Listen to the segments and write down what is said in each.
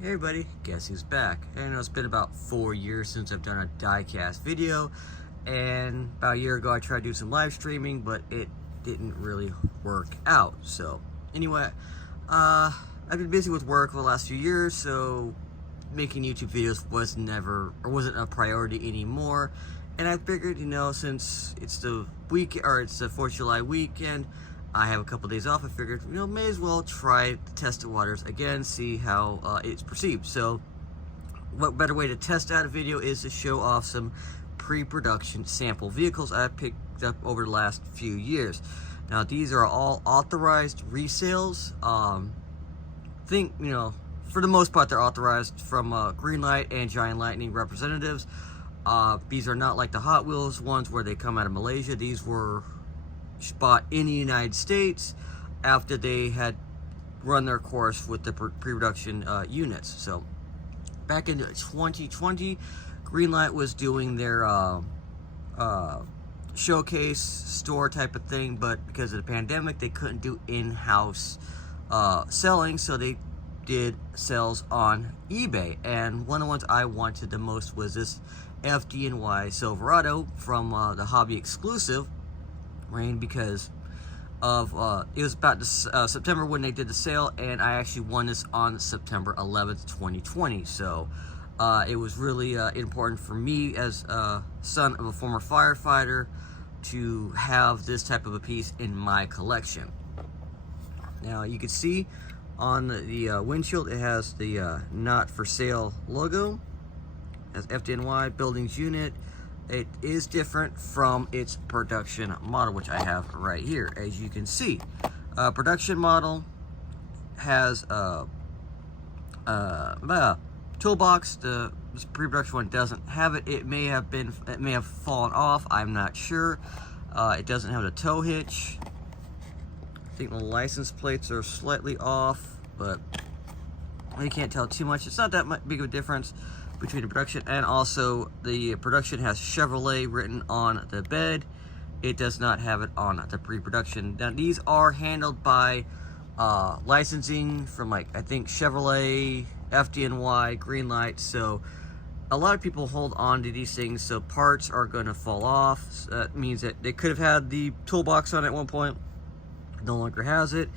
Hey everybody, guess who's back? I know it's been about 4 years since I've done a diecast video, and about a year ago I tried to do some live streaming, but it didn't really work out. So anyway, I've been busy with work for the last few years, so making YouTube videos wasn't a priority anymore. And I figured, since it's the it's the 4th of July weekend, I have a couple days off. I figured, may as well try to test the waters again, see how it's perceived. So what better way to test out a video is to show off some pre-production sample vehicles I've picked up over the last few years. Now these are all authorized resales. For the most part they're authorized from Greenlight and Johnny Lightning representatives. These are not like the Hot Wheels ones where they come out of Malaysia. These were bought in the United States after they had run their course with the pre-production units. So back in 2020, Greenlight was doing their showcase store type of thing, but because of the pandemic they couldn't do in-house selling, so they did sales on eBay. And one of the ones I wanted the most was this FDNY Silverado from the Hobby Exclusive Rain, because of it was about September when they did the sale, and I actually won this on September 11th 2020. So it was really important for me as a son of a former firefighter to have this type of a piece in my collection. Now you can see on the windshield it has the not for sale logo, as FDNY Buildings Unit. It is different from its production model, which I have right here. As you can see, production model has a toolbox. The pre-production one doesn't have it. It may have fallen off. I'm not sure. It doesn't have a tow hitch. I think the license plates are slightly off, but you can't tell too much. It's not that big of a difference between the production, and also the production has Chevrolet written on the bed. It does not have it on the pre-production. Now these are handled by licensing from, like, I think Chevrolet, FDNY, Greenlight. So a lot of people hold on to these things, so parts are going to fall off. So that means that they could have had the toolbox on at one point, no longer has it.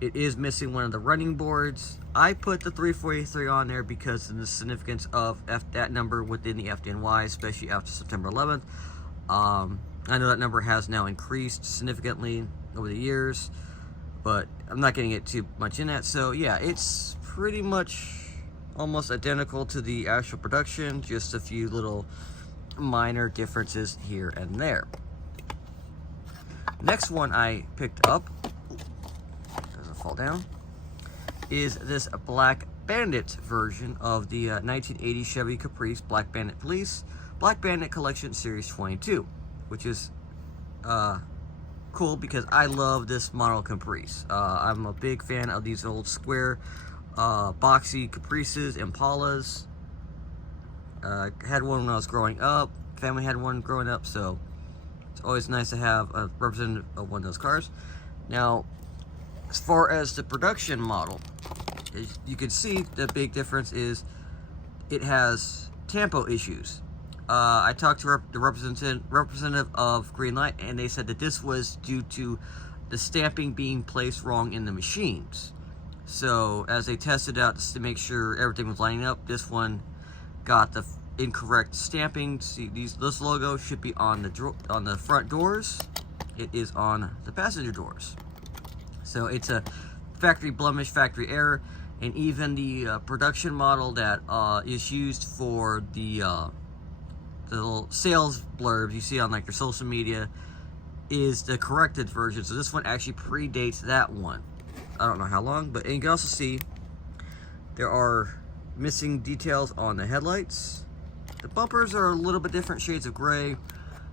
It is missing one of the running boards. I put the 343 on there because of the significance of that number within the FDNY, especially after September 11th. I know that number has now increased significantly over the years, but I'm not getting it too much in that. So yeah, it's pretty much almost identical to the actual production, just a few little minor differences here and there. Next one I picked up, fall down, is this Black Bandit version of the 1980 Chevy Caprice Black Bandit Police Black Bandit Collection Series 22, which is cool because I love this model Caprice. I'm a big fan of these old square boxy Caprices, Impalas. Had one when I was growing up. Family had one growing up, so it's always nice to have a representative of one of those cars. Now, as far as the production model, as you can see, the big difference is it has tampo issues. I talked to the representative of Greenlight, and they said that this was due to the stamping being placed wrong in the machines. So as they tested out to make sure everything was lining up, this one got the incorrect stamping. See, this logo should be on the front doors. It is on the passenger doors. So it's a factory blemish, factory error, and even the production model that is used for the little sales blurbs you see on like your social media is the corrected version. So this one actually predates that one. I don't know how long, but you can also see there are missing details on the headlights. The bumpers are a little bit different shades of gray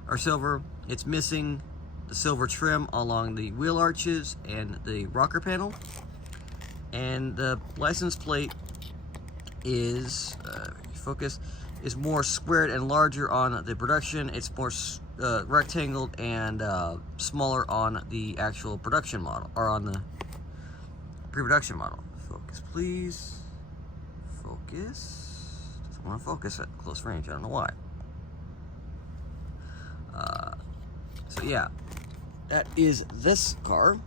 or silver. It's missing the silver trim along the wheel arches and the rocker panel, and the license plate is is more squared and larger on the production. It's more rectangled and smaller on the actual production model, or on the pre-production model. Focus, please. focus. Doesn't want to focus at close range. I don't know why. So yeah, that is this car.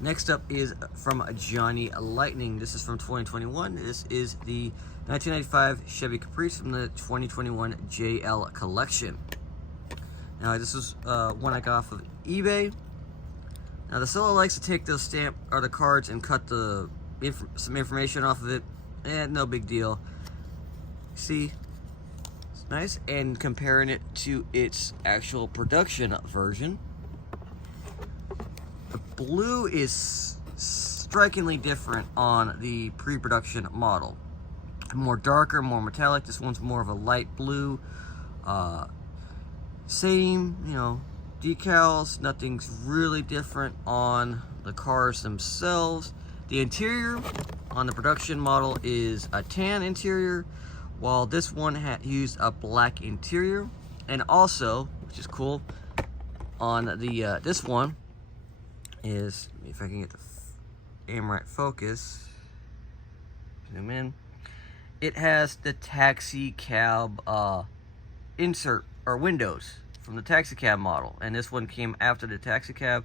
Next up is from Johnny Lightning. This is from 2021. This is the 1995 Chevy Caprice from the 2021 JL collection. Now this is one I got off of eBay. Now the seller likes to take those the cards and cut some information off of it. No big deal. See, it's nice. And comparing it to its actual production version, the blue is strikingly different on the pre-production model. More darker, more metallic. This one's more of a light blue. Same, decals. Nothing's really different on the cars themselves. The interior on the production model is a tan interior, while this one used a black interior. And also, which is cool, on the this one is, if I can get the aim right focus, zoom in, it has the taxi cab insert or windows from the taxi cab model, and this one came after the taxi cab.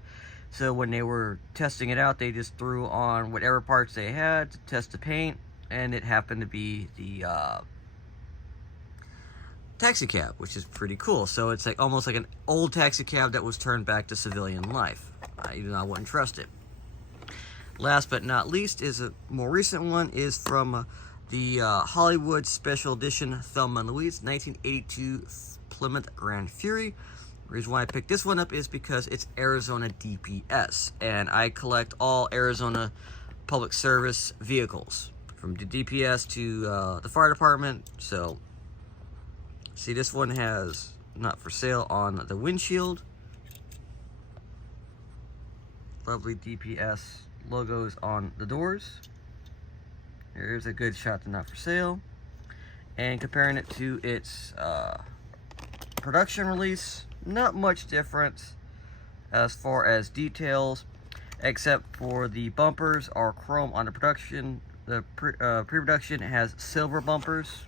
So when they were testing it out, they just threw on whatever parts they had to test the paint, and it happened to be the taxi cab, which is pretty cool. So it's like almost like an old taxi cab that was turned back to civilian life, even though I wouldn't trust it. Last but not least is a more recent one, is from the Hollywood Special Edition Thelma and Louise 1982 Plymouth Grand Fury. The reason why I picked this one up is because it's Arizona DPS, and I collect all Arizona public service vehicles, from the DPS to the fire department. So, see, this one has not for sale on the windshield. Lovely DPS logos on the doors. Here's a good shot to not for sale. And comparing it to its production release, not much difference as far as details, except for the bumpers are chrome on the production. The pre-production has silver bumpers,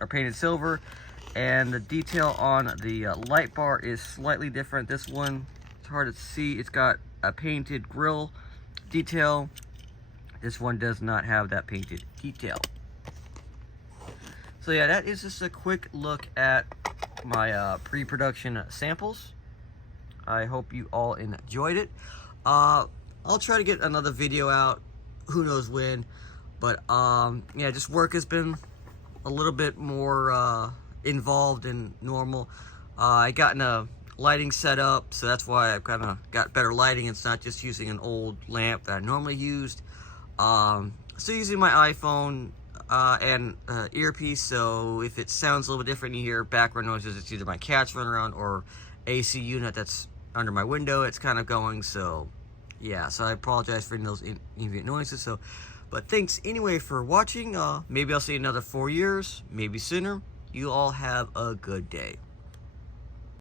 are painted silver, and the detail on the light bar is slightly different. This one, it's hard to see, it's got a painted grille detail. This one does not have that painted detail. So yeah, that is just a quick look at my pre-production samples. I hope you all enjoyed it. I'll try to get another video out, who knows when, but yeah, just work has been a little bit more involved than normal. I gotten a lighting set up, so that's why I've kind of got better lighting. It's not just using an old lamp that I normally used. Still using my iPhone and earpiece, so if it sounds a little bit different, you hear background noises, it's either my cats running around or AC unit that's under my window, it's kind of going. So yeah, so I apologize for those ambient noises. So, but thanks anyway for watching. Maybe I'll see you another 4 years, maybe sooner. You all have a good day.